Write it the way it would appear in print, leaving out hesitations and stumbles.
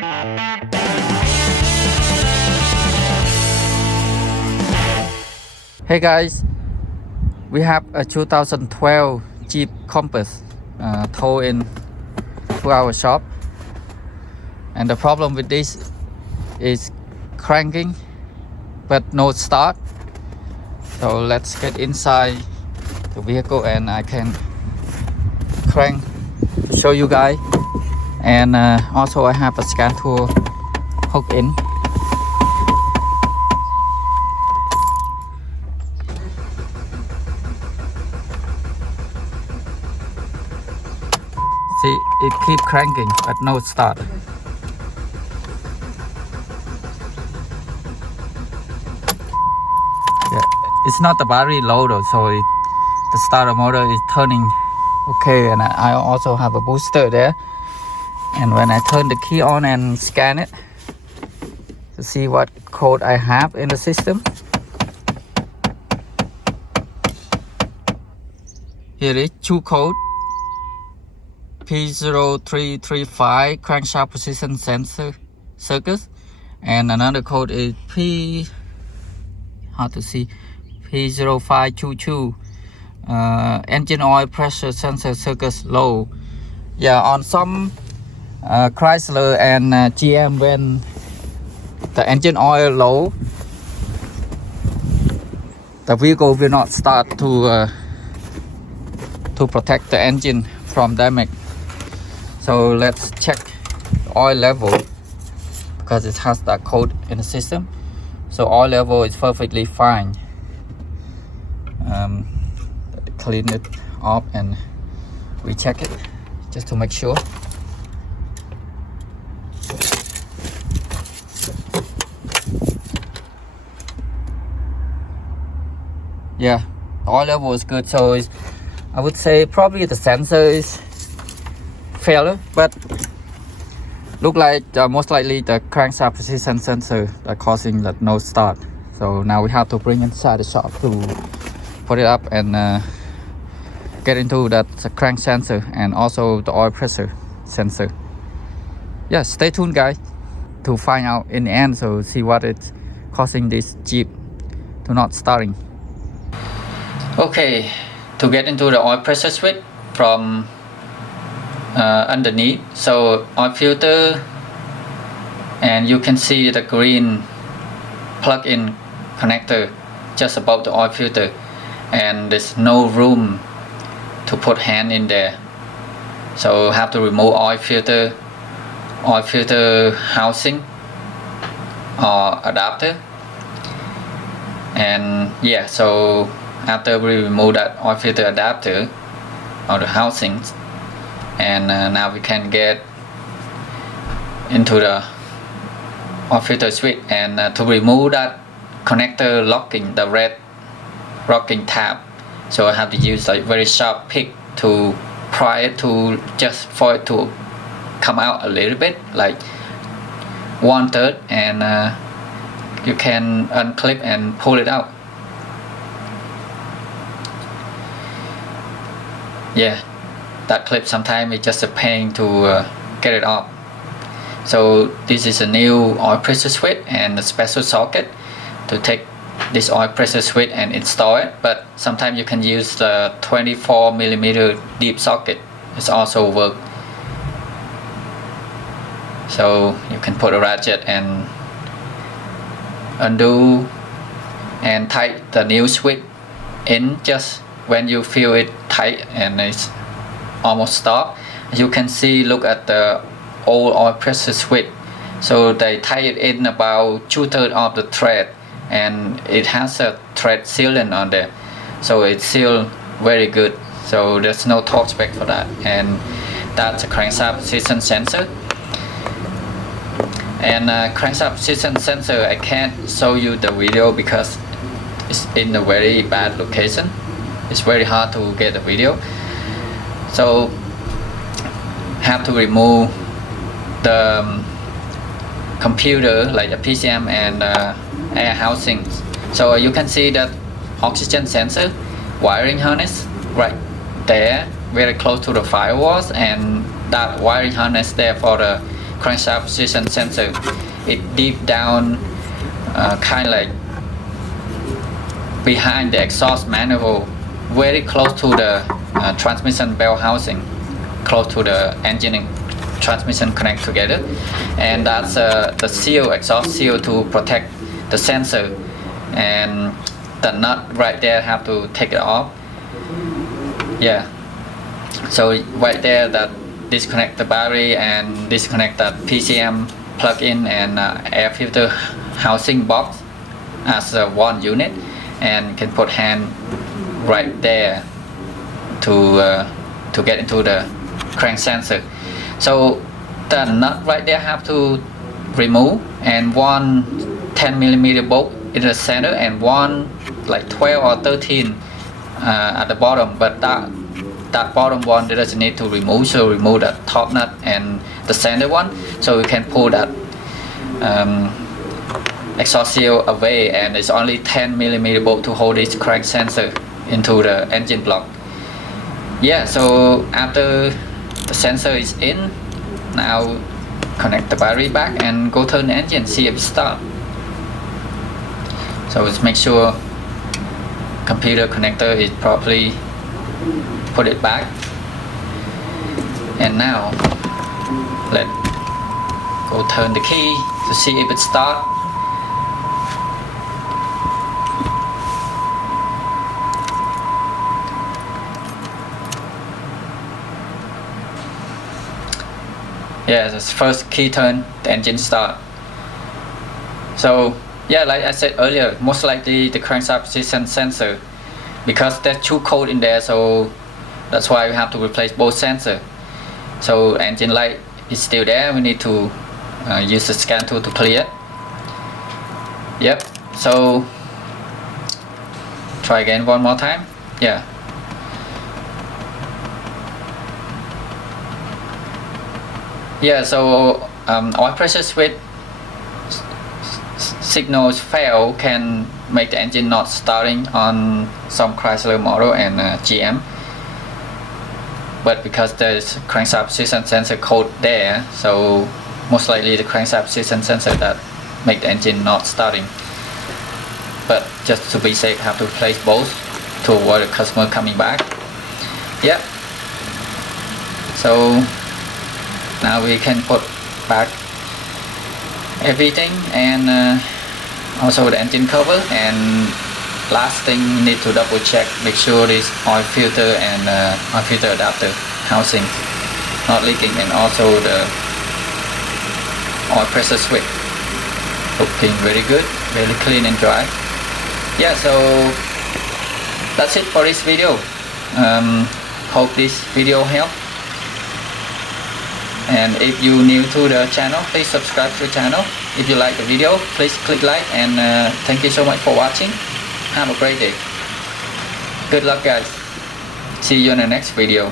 Hey guys, we have a 2012 Jeep Compass towed in to our shop, and the problem with this is cranking but no start. So let's get inside the vehicle and I can crank to show you guys. And also I have a scan tool hooked in. See, it keeps cranking but no start. Yeah, it's not the battery low though, so the starter motor is turning okay, and I also have a booster there. And when I turn the key on and scan it to see what code I have in the system, here is two code. P0335 crankshaft position sensor circuit, and another code is P0522 engine oil pressure sensor circuit low. Yeah, on some Chrysler and GM, when the engine oil low, the vehicle will not start to protect the engine from damage. So let's check the oil level because it has that code in the system. So oil level is perfectly fine. Clean it off and recheck it just to make sure. Yeah, oil level is good. So I would say probably the sensor is failure, but look like most likely the crankshaft position sensor that causing that no start. So now we have to bring inside the shop to put it up and get into that crank sensor and also the oil pressure sensor. Yeah, stay tuned guys to find out in the end, so see what it's causing this Jeep to not starting. Okay, to get into the oil pressure switch from underneath, so oil filter, and you can see the green plug-in connector just above the oil filter, and there's no room to put hand in there, so have to remove oil filter housing or adapter. And yeah, so after we remove that oil filter adapter or the housings, and now we can get into the oil filter switch. And to remove that connector locking, the red locking tab, so I have to use a very sharp pick to pry it, to just for it to come out a little bit, like 1/3, and you can unclip and pull it out. Yeah, that clip sometimes it's just a pain to get it off. So this is a new oil pressure switch and a special socket to take this oil pressure switch and install it, but sometimes you can use the 24mm deep socket. It's also work. So you can put a ratchet and undo and tighten the new switch in just when you feel it tight and it's almost stop. As you can see, look at the old oil pressure switch. So they tie it in about 2/3 of the thread, and it has a thread sealant on there, so it's sealed very good. So there's no torque spec for that, and that's a crankshaft position sensor. And crankshaft position sensor, I can't show you the video because it's in a very bad location. It's very hard to get the video, so have to remove the computer, like the PCM and air housings. So you can see that oxygen sensor wiring harness right there, very close to the firewalls, and that wiring harness there for the crankshaft position sensor. It deep down, kind of like behind the exhaust manifold, very close to the transmission bell housing, close to the engine and transmission connect together, and that's the seal, exhaust seal to protect the sensor, and the nut right there have to take it off. Yeah, so right there that disconnect the battery and disconnect that PCM plug-in and air filter housing box as one unit, and can put hand right there to get into the crank sensor. So the nut right there have to remove, and one 10mm bolt in the center and one like 12 or 13 at the bottom, but that bottom one doesn't need to remove, so remove that top nut and the center one, so we can pull that exhaust seal away, and it's only 10mm bolt to hold this crank sensor into the engine block. Yeah, so after the sensor is in, now connect the battery back and go turn the engine, see if it starts. So let's make sure computer connector is properly put it back, and now let's go turn the key to see if it starts. Yeah, the first key turn, the engine start. So yeah, like I said earlier, most likely the crankshaft position sensor, because there's two codes in there, so that's why we have to replace both sensors. So engine light is still there, we need to use the scan tool to clear it. Yep, so try again one more time. Yeah. Yeah, so oil pressure switch signals fail can make the engine not starting on some Chrysler model and GM, but because there's crankshaft position sensor code there, so most likely the crankshaft position sensor that make the engine not starting. But just to be safe, have to replace both to avoid the customer coming back. Yep. So now we can put back everything, and also the engine cover, and last thing we need to double check, make sure this oil filter and oil filter adapter housing not leaking, and also the oil pressure switch looking very good, very clean and dry. Yeah, so that's it for this video. Hope this video helped. And if you're new to the channel, please subscribe to the channel. If you like the video, please click like, and thank you so much for watching. Have a great day. Good luck guys. See you in the next video.